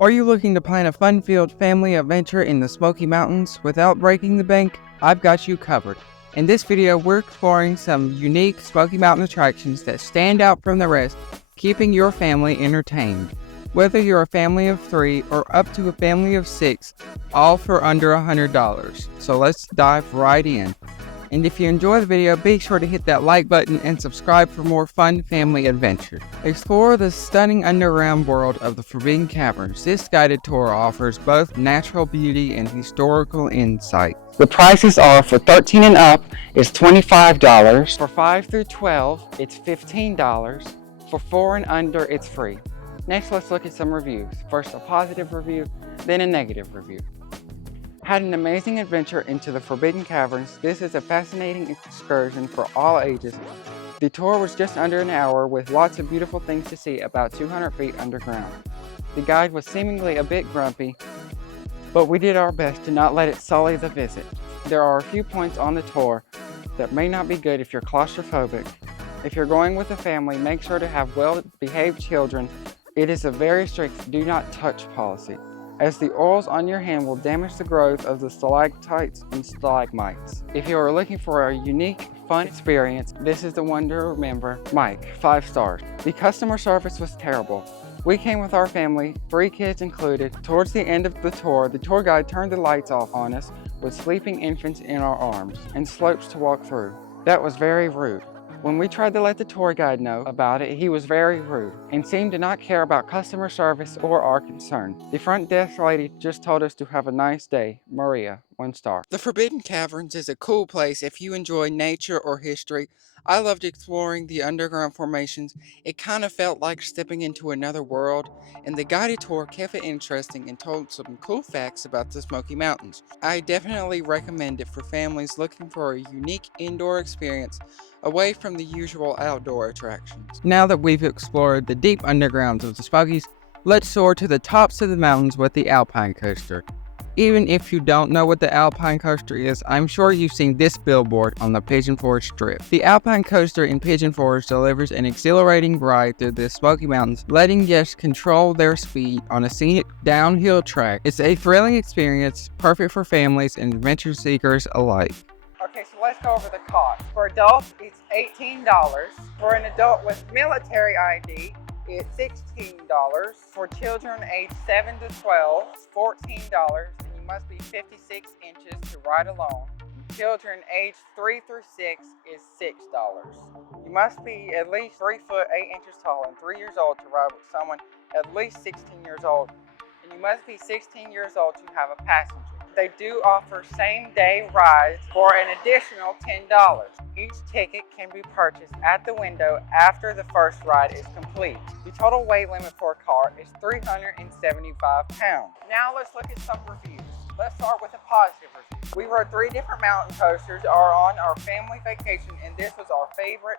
Are you looking to plan a fun-filled family adventure in the Smoky Mountains without breaking the bank? I've got you covered. In this video, we're exploring some unique Smoky Mountain attractions that stand out from the rest, keeping your family entertained. Whether you're a family of 3 or up to a family of 6, all for under $100. So let's dive right in. And if you enjoy the video, be sure to hit that like button and subscribe for more fun family adventures. Explore the stunning underground world of the Forbidden Caverns. This guided tour offers both natural beauty and historical insight. The prices are for 13 and up is $25. For 5 through 12, it's $15. For 4 and under, it's free. Next, let's look at some reviews. First, a positive review, then a negative review. Had an amazing adventure into the Forbidden Caverns. This is a fascinating excursion for all ages. The tour was just under an hour with lots of beautiful things to see about 200 feet underground. The guide was seemingly a bit grumpy, but we did our best to not let it sully the visit. There are a few points on the tour that may not be good if you're claustrophobic. If you're going with a family, make sure to have well-behaved children. It is a very strict do not touch policy, as the oils on your hand will damage the growth of the stalactites and stalagmites. If you are looking for a unique, fun experience, this is the one to remember. Mike, 5 stars. The customer service was terrible. We came with our family, 3 kids included. Towards the end of the tour guide turned the lights off on us with sleeping infants in our arms and slopes to walk through. That was very rude. When we tried to let the tour guide know about it, he was very rude and seemed to not care about customer service or our concern. The front desk lady just told us to have a nice day. Maria, 1 star. The Forbidden Caverns is a cool place if you enjoy nature or history. I loved exploring the underground formations. It kind of felt like stepping into another world, and the guided tour kept it interesting and told some cool facts about the Smoky Mountains. I definitely recommend it for families looking for a unique indoor experience away from the usual outdoor attractions. Now that we've explored the deep undergrounds of the Smokies, let's soar to the tops of the mountains with the Alpine Coaster. Even if you don't know what the Alpine Coaster is, I'm sure you've seen this billboard on the Pigeon Forge Strip. The Alpine Coaster in Pigeon Forge delivers an exhilarating ride through the Smoky Mountains, letting guests control their speed on a scenic downhill track. It's a thrilling experience, perfect for families and adventure seekers alike. Okay, so let's go over the cost. For adults, it's $18. For an adult with military ID, it's $16. For children aged 7 to 12, it's $14, and you must be 56 inches to ride alone. Children aged 3 through 6 is $6. You must be at least 3 foot 8 inches tall and 3 years old to ride with someone at least 16 years old, and you must be 16 years old to have a passenger. They do offer same-day rides for an additional $10. Each ticket can be purchased at the window after the first ride is complete. The total weight limit for a car is 375 pounds. Now let's look at some reviews. Let's start with a positive review. We rode 3 different mountain coasters on our family vacation, and this was our favorite.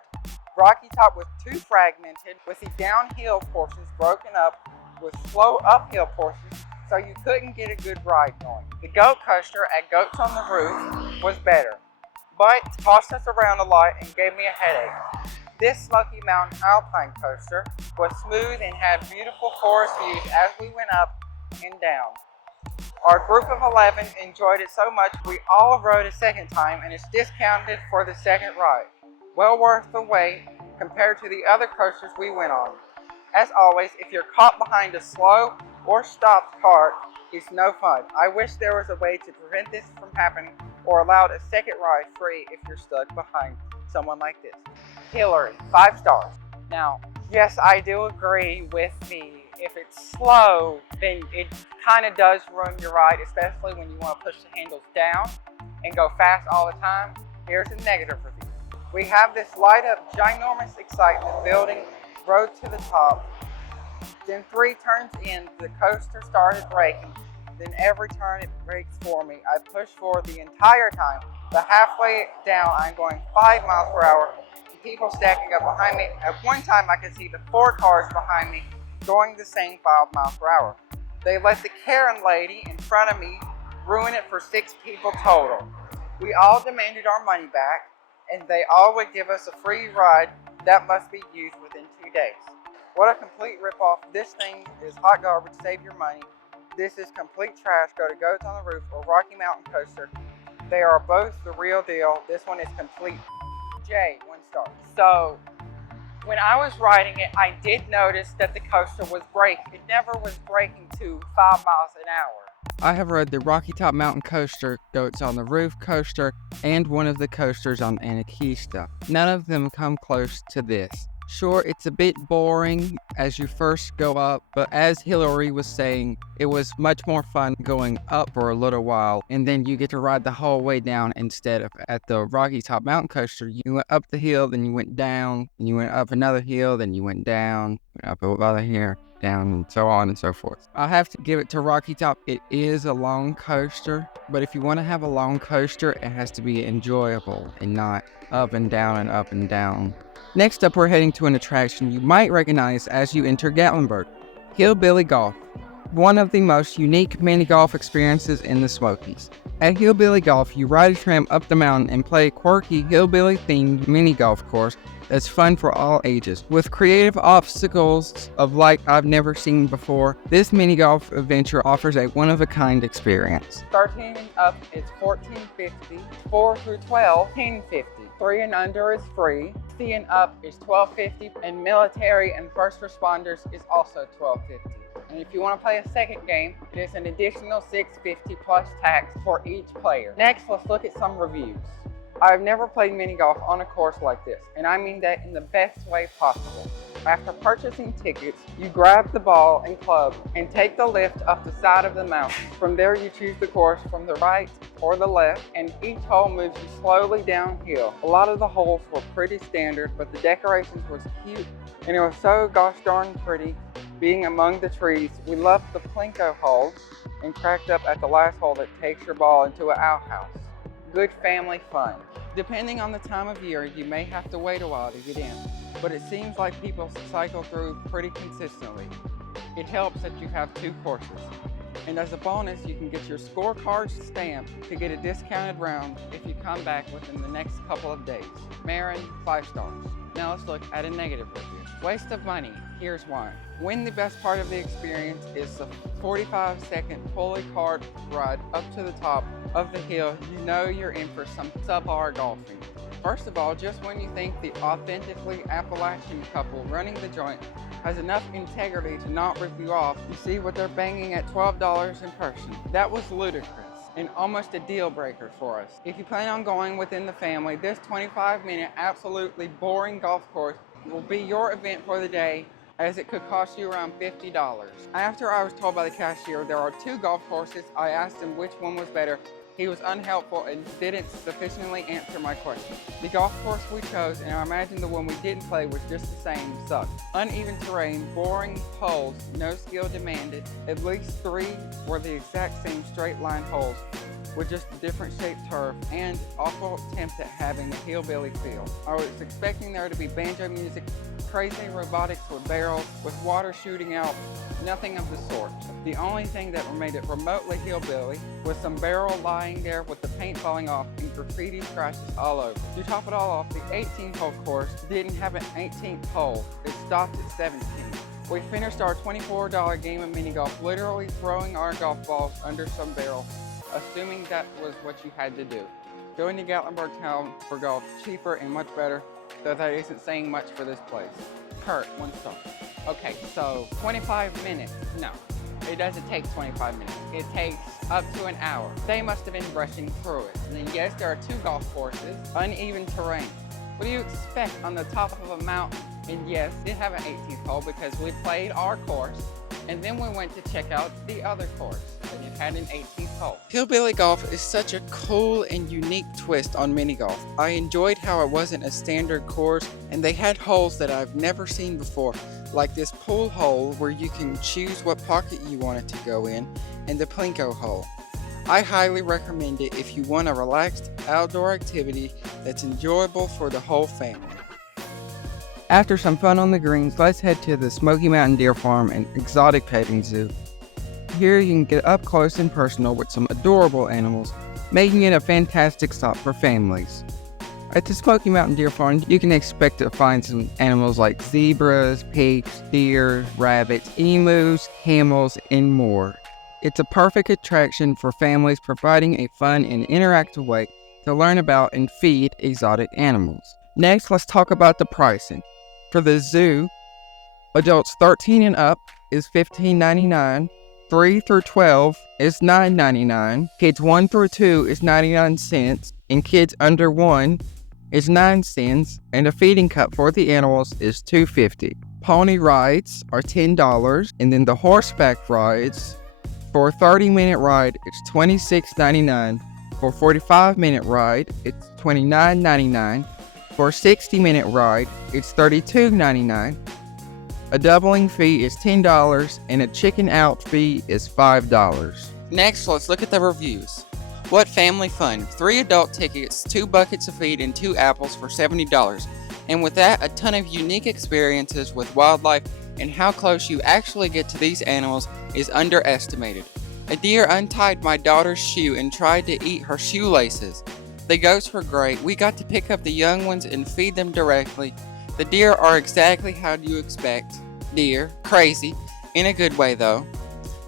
Rocky Top was too fragmented, with the downhill portions broken up with slow uphill portions, so you couldn't get a good ride going. The goat coaster at Goats on the Roof was better, but tossed us around a lot and gave me a headache. This Smoky Mountain Alpine Coaster was smooth and had beautiful forest views as we went up and down. Our group of 11 enjoyed it so much we all rode a second time, and it's discounted for the second ride. Well worth the wait compared to the other coasters we went on. As always, if you're caught behind a slow or stopped cart, it's no fun. I wish there was a way to prevent this from happening or allowed a second ride free if you're stuck behind someone like this. Hillary, 5 stars. Now, yes, I do agree with me. If it's slow, then it kind of does ruin your ride, especially when you want to push the handles down and go fast all the time. Here's a negative review. We have this light up ginormous excitement building road to the top. Then 3 turns in, the coaster started braking. Then every turn it brakes for me. I pushed forward the entire time, but halfway down I'm going 5 miles per hour. People stacking up behind me. At one time I could see the 4 cars behind me going the same 5 miles per hour. They let the Karen lady in front of me ruin it for 6 people total. We all demanded our money back, and they all would give us a free ride that must be used within 2 days. What a complete ripoff. This thing is hot garbage, save your money. This is complete trash. Go to Goats on the Roof or Rocky Mountain Coaster. They are both the real deal. This one is complete J, 1 star. So, when I was riding it, I did notice that the coaster was braking. It never was braking to 5 miles an hour. I have rode the Rocky Top Mountain Coaster, Goats on the Roof Coaster, and one of the coasters on Anarchista. None of them come close to this. Sure, it's a bit boring as you first go up, but as Hillary was saying, it was much more fun going up for a little while, and then you get to ride the whole way down instead of at the Rocky Top Mountain Coaster. You went up the hill, then you went down, and you went up another hill, then you went down, up another hill, down, and so on and so forth. I have to give it to Rocky Top. It is a long coaster, but if you want to have a long coaster, it has to be enjoyable and not up and down and up and down. Next up, we're heading to an attraction you might recognize as you enter Gatlinburg, Hillbilly Golf, one of the most unique mini golf experiences in the Smokies. At Hillbilly Golf, you ride a tram up the mountain and play a quirky hillbilly-themed mini golf course that's fun for all ages. With creative obstacles of like I've never seen before, this mini golf adventure offers a one-of-a-kind experience. Starting up is $14.50, 4 through 12, $10.50. 3 and under is free, 60 and up is $12.50, and military and first responders is also $12.50. And if you want to play a second game, it is an additional $6.50 plus tax for each player. Next, let's look at some reviews. I've never played mini golf on a course like this, and I mean that in the best way possible. After purchasing tickets, you grab the ball and club and take the lift up the side of the mountain. From there, you choose the course from the right or the left, and each hole moves you slowly downhill. A lot of the holes were pretty standard, but the decorations was cute, and it was so gosh darn pretty being among the trees. We loved the Plinko hole and cracked up at the last hole that takes your ball into an outhouse. Good family fun. Depending on the time of year, you may have to wait a while to get in, but it seems like people cycle through pretty consistently. It helps that you have 2 courses. And as a bonus, you can get your scorecard stamped to get a discounted round if you come back within the next couple of days. Marin, 5 stars. Now let's look at a negative review. Waste of money. Here's why. When the best part of the experience is the 45-second pulley cart ride up to the top of the hill, you know you're in for some subpar golfing. First of all, just when you think the authentically Appalachian couple running the joint has enough integrity to not rip you off, you see what they're banging at $12 in person. That was ludicrous and almost a deal breaker for us. If you plan on going within the family, this 25-minute absolutely boring golf course will be your event for the day, as it could cost you around $50. After I was told by the cashier there are 2 golf courses, I asked him which one was better. He was unhelpful and didn't sufficiently answer my question. The golf course we chose, and I imagine the one we didn't play was just the same, sucked. Uneven terrain, boring holes, no skill demanded. At least 3 were the exact same straight line holes with just a different shaped turf, and awful attempt at having a hillbilly feel. I was expecting there to be banjo music, crazy robotics with barrels, with water shooting out, nothing of the sort. The only thing that made it remotely hillbilly was some barrel lying there with the paint falling off and graffiti scratches all over. To top it all off, the 18-hole course didn't have an 18th hole. It stopped at 17. We finished our $24 game of mini golf literally throwing our golf balls under some barrel, assuming that was what you had to do. Going to Gatlinburg town for golf, cheaper and much better, though that isn't saying much for this place. Kurt, 1 star. Okay, so 25 minutes. No, it doesn't take 25 minutes. It takes up to an hour. They must have been brushing through it. And then yes, there are 2 golf courses, uneven terrain. What do you expect on the top of a mountain? And yes, it did have an 18th hole because we played our course, and then we went to check out the other course, and it had an 18th hole. Hillbilly Golf is such a cool and unique twist on mini golf. I enjoyed how it wasn't a standard course, and they had holes that I've never seen before, like this pool hole where you can choose what pocket you want it to go in, and the Plinko hole. I highly recommend it if you want a relaxed outdoor activity that's enjoyable for the whole family. After some fun on the greens, let's head to the Smoky Mountain Deer Farm and Exotic Petting Zoo. Here you can get up close and personal with some adorable animals, making it a fantastic stop for families. At the Smoky Mountain Deer Farm, you can expect to find some animals like zebras, pigs, deer, rabbits, emus, camels, and more. It's a perfect attraction for families, providing a fun and interactive way to learn about and feed exotic animals. Next, let's talk about the pricing. For the zoo, adults 13 and up is $15.99, 3 through 12 is $9.99, kids 1 through 2 is 99 cents, and kids under 1 is 9 cents, and a feeding cup for the animals is $2.50. Pony rides are $10, and then the horseback rides, for a 30-minute ride, it's $26.99. For a 45-minute ride, it's $29.99. For a 60-minute ride, it's $32.99. A doubling fee is $10, and a chicken out fee is $5. Next, let's look at the reviews. What family fun! 3 adult tickets, 2 buckets of feed, and 2 apples for $70. And with that, a ton of unique experiences with wildlife, and how close you actually get to these animals is underestimated. A deer untied my daughter's shoe and tried to eat her shoelaces. The goats were great. We got to pick up the young ones and feed them directly. The deer are exactly how you expect. Deer, crazy, in a good way though.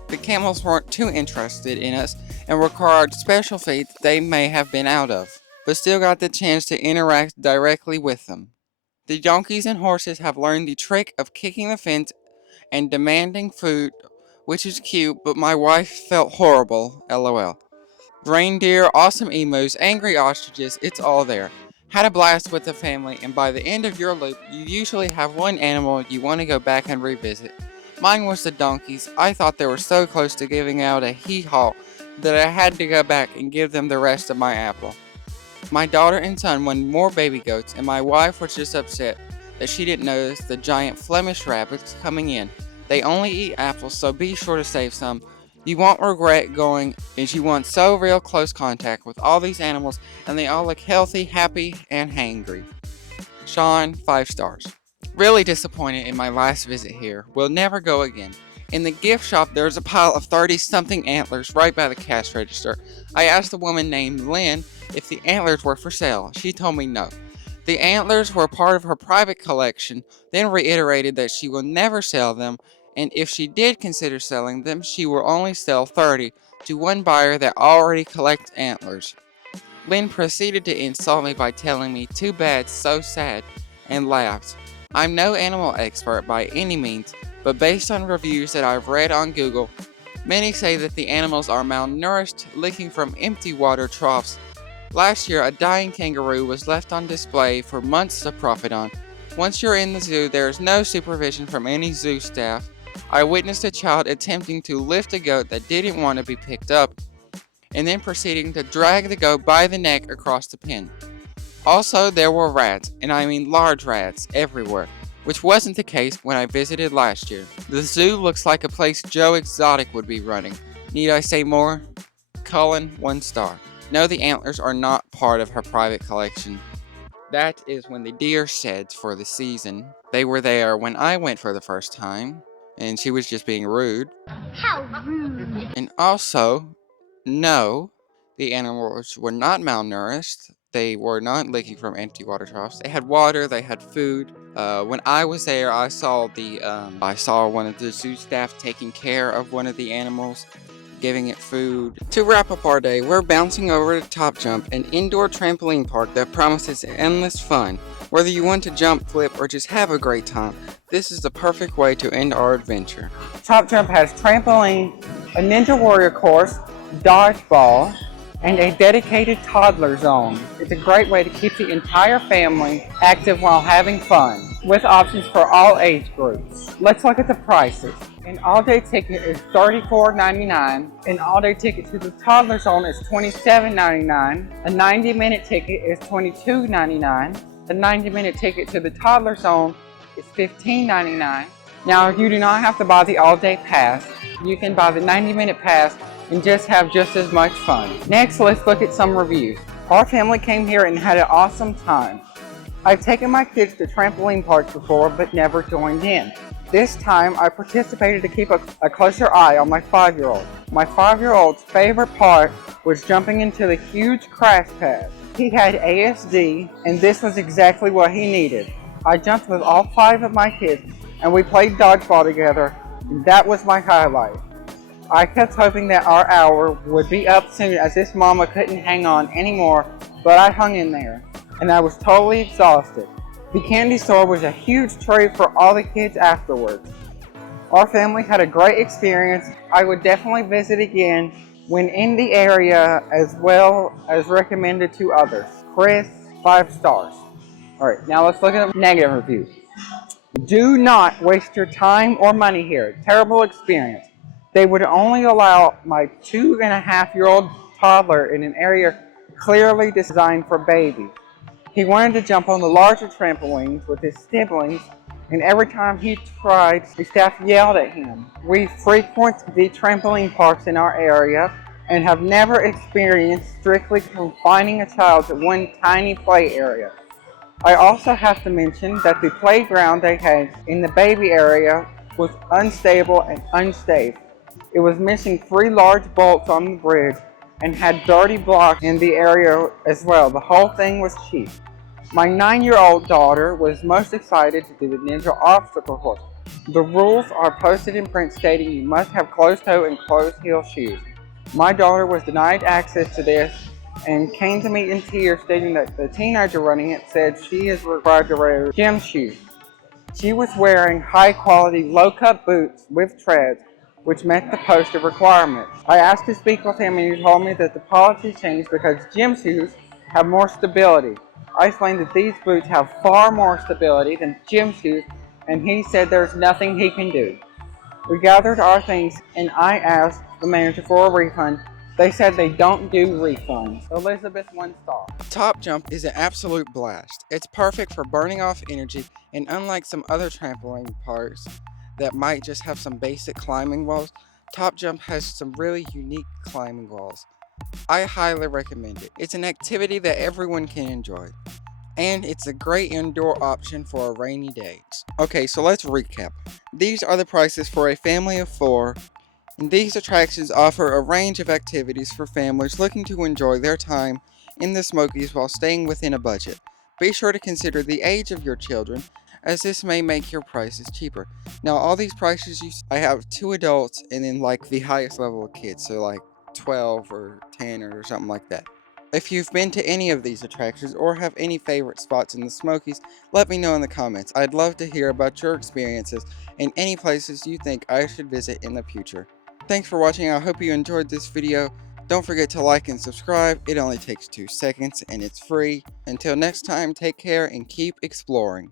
The camels weren't too interested in us and required special feed they may have been out of, but still got the chance to interact directly with them. The donkeys and horses have learned the trick of kicking the fence and demanding food, which is cute, but my wife felt horrible, lol. Reindeer, awesome emus, angry ostriches, it's all there. Had a blast with the family, and by the end of your loop, you usually have one animal you want to go back and revisit. Mine was the donkeys. I thought they were so close to giving out a hee-haw that I had to go back and give them the rest of my apple. My daughter and son wanted more baby goats, and my wife was just upset that she didn't notice the giant Flemish rabbits coming in. They only eat apples, so be sure to save some. You won't regret going, as you want so real close contact with all these animals, and they all look healthy, happy, and hangry. Sean, 5 stars. Really disappointed in my last visit here. Will never go again. In the gift shop, there's a pile of 30-something antlers right by the cash register. I asked a woman named Lynn if the antlers were for sale. She told me no. The antlers were part of her private collection, then reiterated that she will never sell them, and if she did consider selling them, she will only sell 30 to one buyer that already collects antlers. Lynn proceeded to insult me by telling me, "Too bad, so sad," and laughed. I'm no animal expert by any means, but based on reviews that I've read on Google, many say that the animals are malnourished, licking from empty water troughs. Last year, a dying kangaroo was left on display for months to profit on. Once you're in the zoo, there is no supervision from any zoo staff. I witnessed a child attempting to lift a goat that didn't want to be picked up, and then proceeding to drag the goat by the neck across the pen. Also, there were rats, and I mean large rats, everywhere, which wasn't the case when I visited last year. The zoo looks like a place Joe Exotic would be running. Need I say more? Cullen, 1 star. No, the antlers are not part of her private collection. That is when the deer sheds for the season. They were there when I went for the first time, and she was just being rude. How rude! And also, no, the animals were not malnourished. They were not licking from empty water troughs. They had water, they had food. When I was there, I saw one of the zoo staff taking care of one of the animals, giving it food. To wrap up our day, we're bouncing over to TopJump, an indoor trampoline park that promises endless fun. Whether you want to jump, flip, or just have a great time, this is the perfect way to end our adventure. TopJump has trampoline, a Ninja Warrior course, dodgeball, and a dedicated toddler zone. It's a great way to keep the entire family active while having fun, with options for all age groups. Let's look at the prices. An all-day ticket is $34.99. An all-day ticket to the toddler zone is $27.99. A 90-minute ticket is $22.99. The 90-minute ticket to the toddler zone is $15.99. Now, you do not have to buy the all-day pass. You can buy the 90-minute pass and just have just as much fun. Next, let's look at some reviews. Our family came here and had an awesome time. I've taken my kids to trampoline parks before, but never joined in. This time, I participated to keep a closer eye on my 5-year-old. My 5-year-old's favorite part was jumping into the huge crash pad. He had ASD, and this was exactly what he needed. I jumped with all 5 of my kids, and we played dodgeball together, and that was my highlight. I kept hoping that our hour would be up soon, as this mama couldn't hang on anymore, but I hung in there, and I was totally exhausted. The candy store was a huge treat for all the kids afterwards. Our family had a great experience. I would definitely visit again when in the area, as well as recommended to others. Chris, 5 stars. Alright, now let's look at the negative reviews. Do not waste your time or money here. Terrible experience. They would only allow my 2.5-year-old toddler in an area clearly designed for babies. He wanted to jump on the larger trampolines with his siblings, and every time he tried, the staff yelled at him. We frequent the trampoline parks in our area and have never experienced strictly confining a child to one tiny play area. I also have to mention that the playground they had in the baby area was unstable and unsafe. It was missing 3 large bolts on the bridge and had dirty blocks in the area as well. The whole thing was cheap. My 9-year-old daughter was most excited to do the Ninja obstacle course. The rules are posted in print stating you must have closed-toe and closed-heel shoes. My daughter was denied access to this and came to me in tears stating that the teenager running it said she is required to wear gym shoes. She was wearing high-quality low-cut boots with treads, which met the posted requirements. I asked to speak with him, and he told me that the policy changed because gym shoes have more stability. I explained that these boots have far more stability than gym shoes, and he said there's nothing he can do. We gathered our things, and I asked the manager for a refund. They said they don't do refunds. Elizabeth, 1 star. TopJump is an absolute blast. It's perfect for burning off energy, and unlike some other trampoline parks that might just have some basic climbing walls, TopJump has some really unique climbing walls. I highly recommend it. It's an activity that everyone can enjoy, and it's a great indoor option for a rainy day. Okay, so let's recap. These are the prices for a family of 4, and these attractions offer a range of activities for families looking to enjoy their time in the Smokies while staying within a budget. Be sure to consider the age of your children, as this may make your prices cheaper. Now, all these prices, I have 2 adults and then like the highest level of kids, so like 12 or 10 or something like that. If you've been to any of these attractions or have any favorite spots in the Smokies, let me know in the comments. I'd love to hear about your experiences and any places you think I should visit in the future. Thanks for watching. I hope you enjoyed this video. Don't forget to like and subscribe. It only takes 2 seconds and it's free. Until next time, take care and keep exploring.